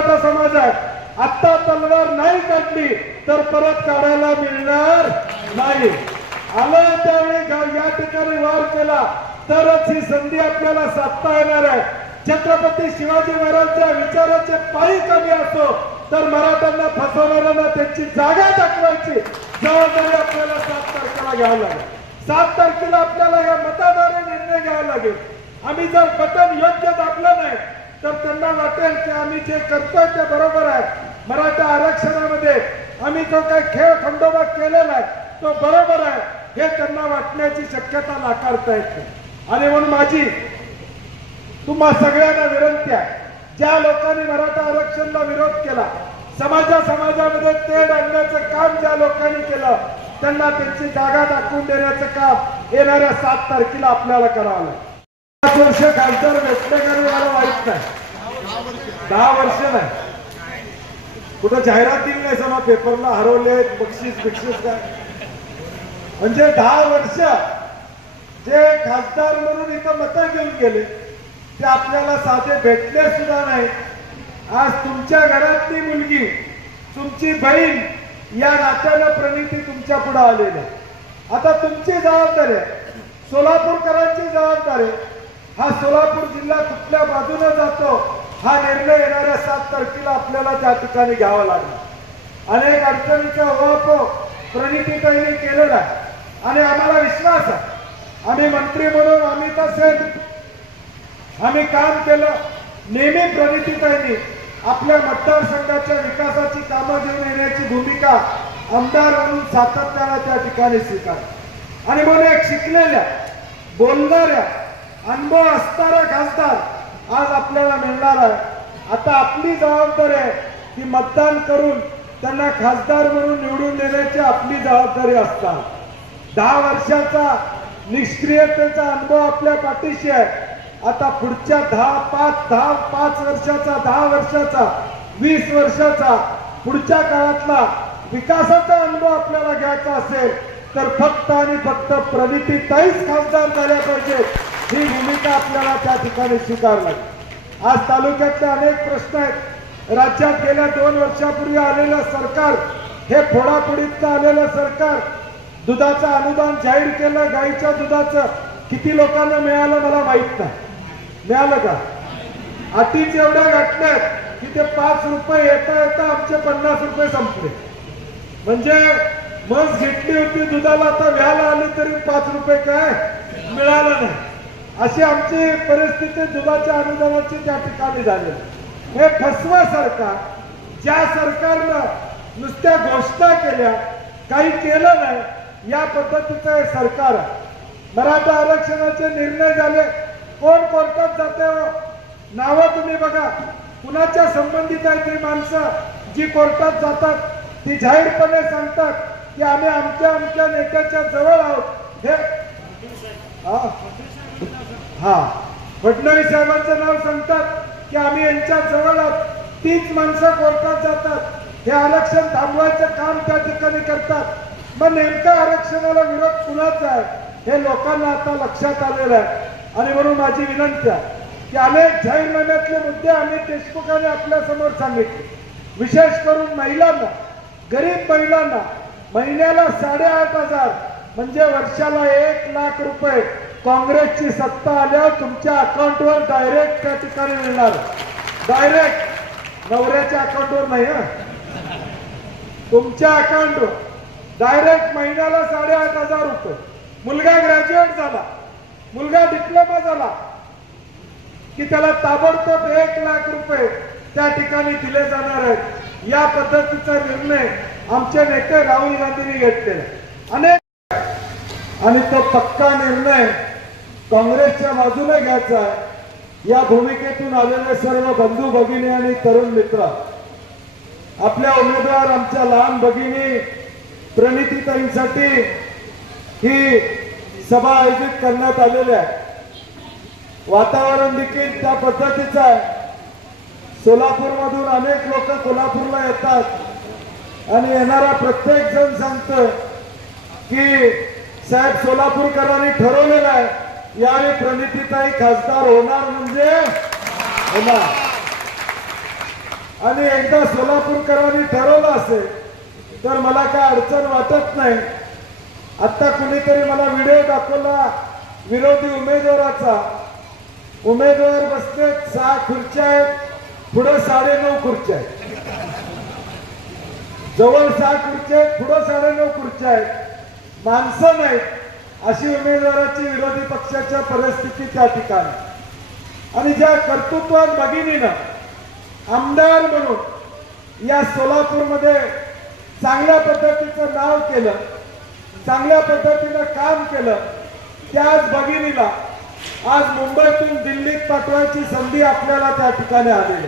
समाज आहे, आता तलवार नाही काढली तर परत काढायला मिळणार नाही. आलं त्यावेळी या ठिकाणी वार केला तरच ही संधी आपल्याला साधता येणार आहे. छत्रपती शिवाजी महाराजांच्या विचाराचे पायी कमी असो तर मराठ्यांना फसवणाऱ्यांना त्यांची जागा दाखवायची जबाबदारी आपल्याला 7 तारखेला घ्यावी लागेल. 7 तारखेला आपल्याला या मताद्वारे निर्णय घ्यावा लागेल. आम्ही जर बटन योग्य दाबलं नाही तर त्यांना वाटेल की आम्ही जे करतोय ते बरोबर आहे. मराठा आरक्षणामध्ये आम्ही जो काही खेळ खंडोबा केलेला आहे तो बरोबर आहे हे त्यांना वाटण्याची शक्यता नाकारता येते. आणि म्हणून माझी तुम्हा सगळ्यांना विनंती आहे, ज्या लोकांनी मराठा आरक्षणाला विरोध केला, समाजामध्ये तेढ आणण्याचं काम ज्या लोकांनी केलं त्यांना त्यांची जागा दाखवून देण्याचं काम येणाऱ्या 7 तारखेला आपल्याला करावं लागेल. 5 वर्ष खासदार भेटले का मला माहित नाही, 10 वर्ष नाही. कुठं जाहिरात दिली नाही समा पेपरला हरवले बक्षीस काय. म्हणजे 10 वर्ष जे खासदार म्हणून इथं मतं घेऊन गेले ते आपल्याला साधे भेटले सुद्धा नाही. आज तुमच्या घरातली मुलगी, तुमची बहीण या नात्यानं प्रणिती तुमच्या पुढे आलेली आहे. आता तुमची जबाबदारी आहे, सोलापूरकरांची जबाबदारी आहे. हा सोलापूर जिल्हा कुठल्या बाजूने जातो हा निर्णय येणाऱ्या 7 तारखेला आपल्याला त्या ठिकाणी घ्यावा लागला. अनेक अडचणीचा ओळख प्रणितीताईंनी केलेला आहे आणि आम्हाला विश्वास आहे, आम्ही मंत्री म्हणून आम्ही तसे आम्ही काम केलं. नेहमी प्रणितीताईंनी आपल्या मतदारसंघाच्या विकासाची कामं घेऊन येण्याची भूमिका आमदार म्हणून सातत्याने त्या ठिकाणी स्वीकार आणि म्हणून एक शिकलेल्या बोलणाऱ्या अनुभव असणारा खासदार आज आपल्याला मिळणार आहे. आता आपली जबाबदारी आहे की मतदान करून त्यांना खासदार म्हणून निवडून देण्याची आपली जबाबदारी असतात. 10 वर्षाचा निष्क्रियतेचा अनुभव आपल्या पाठीशी आहे. आता पुढच्या 5 वर्षाचा, 10 वर्षाचा, 20 वर्षाचा पुढच्या काळातला विकासाचा अनुभव आपल्याला घ्यायचा असेल तर फक्त आणि फक्त प्रणितीताईच खासदार झाल्या पाहिजे ही भूमिका आपल्याला त्या ठिकाणी स्वीकारावी लागेल. आज तालुक्यातले अनेक प्रश्न आहेत. राज्यात गेल्या 2 वर्षापूर्वी आलेलं सरकार हे फोडाफोडीतलं आलेलं सरकार दुधाचं अनुदान जाहीर केलं. गाईच्या दुधाचं किती लोकांना मिळालं मला माहित नाही. मिळालं का? अटीच एवढ्या घटल्यात की ते 5 रुपये येता आमचे 50 रुपये संपले. म्हणजे मस घेतली होती दुधाला, आता व्याला आली तरी 5 रुपये काय मिळालं नाही. अशी आमची परिस्थिती दुधाच्या अनुदानाची त्या ठिकाणी झाली. हे फसवा सरकार, ज्या सरकारनं नुसत्या घोषणा केल्या काही केलं नाही, या पद्धतीचं हे सरकार आहे. मराठा आरक्षणाचे निर्णय झाले, कोण कोर्टात जाते नावं तुम्ही बघा. कुणाच्या संबंधित आहे ती माणसं जी कोर्टात जातात ती जाहीरपणे सांगतात की आम्ही आमच्या नेत्याच्या जवळ आहोत. हे फडणवीस साहेबांचं नाव सांगतात की आम्ही यांच्या जवळ आहोत. तीच माणसं कोर्टात जातात, हे आरक्षण थांबवायचं काम त्या ठिकाणी करतात. मग नेमका आरक्षणाला विरोध कुणाचा आहे हे लोकांना आता लक्षात आलेलं आहे. आणि म्हणून माझी विनंती आहे की अनेक जाहीरनाम्यातले मुद्दे अमित देशमुखांनी आपल्या समोर सांगितले. विशेष करून महिलांना, गरीब महिलांना महिन्याला 8,500 म्हणजे वर्षाला 1 लाख रुपये काँग्रेसची सत्ता आल्यावर तुमच्या अकाउंटवर डायरेक्ट त्या ठिकाणी मिळणार. डायरेक्ट नवऱ्याच्या अकाउंटवर नाही, तुमच्या अकाउंटवर डायरेक्ट महिन्याला 8,500 रुपये. मुलगा ग्रॅज्युएट झाला, मुलगा डिप्लोमा झाला की त्याला ताबडतोब 1 लाख रुपये त्या ठिकाणी दिले जाणार आहेत. या पद्धतीचा निर्णय आमचे नेते राहुल गांधींनी घेतलेला अनेक आणि तो पक्का निर्णय काँग्रेसच्या बाजूने घ्यायचा आहे. या भूमिकेतून आलेले सर्व बंधू भगिनी आणि तरुण मित्र, आपल्या उमेदवार आमच्या लहान भगिनी प्रणितीताईंसाठी ही सभा आयोजित करण्यात आलेली आहे. वातावरण देखील त्या पद्धतीचं आहे. सोलापूरमधून अनेक लोक कोल्हापूरला येतात आणि येणारा प्रत्येक जण सांगतो की साहेब सोलापूरकरांनी ठरवलेलं आहे यावेळी प्रणितीताई खासदार होणार म्हणजे होणार. आणि एकदा सोलापूरकरांनी ठरवलं असेल तर मला काय अडचण वाटत नाही. आता कुणीतरी मला व्हिडिओ दाखवला विरोधी उमेदवाराचा. उमेदवार बसले 6 खुर्च्या आहेत, पुढे 9.5 खुर्च्या आहेत. जवळ 6 खुर्च्या आहेत, पुढे 9.5 खुर्च्या आहेत. माणसं नाहीत अशी उमेदवाराची विरोधी पक्षाच्या परिस्थिती त्या ठिकाणी. आणि ज्या कर्तृत्वान भगिनीनं आमदार म्हणून या सोलापूरमध्ये चांगल्या पद्धतीचं नाव केलं, चांगल्या पद्धतीनं काम केलं, त्याच भगिनीला आज मुंबईतून दिल्लीत पाठवायची संधी आपल्याला त्या ठिकाणी आलेली.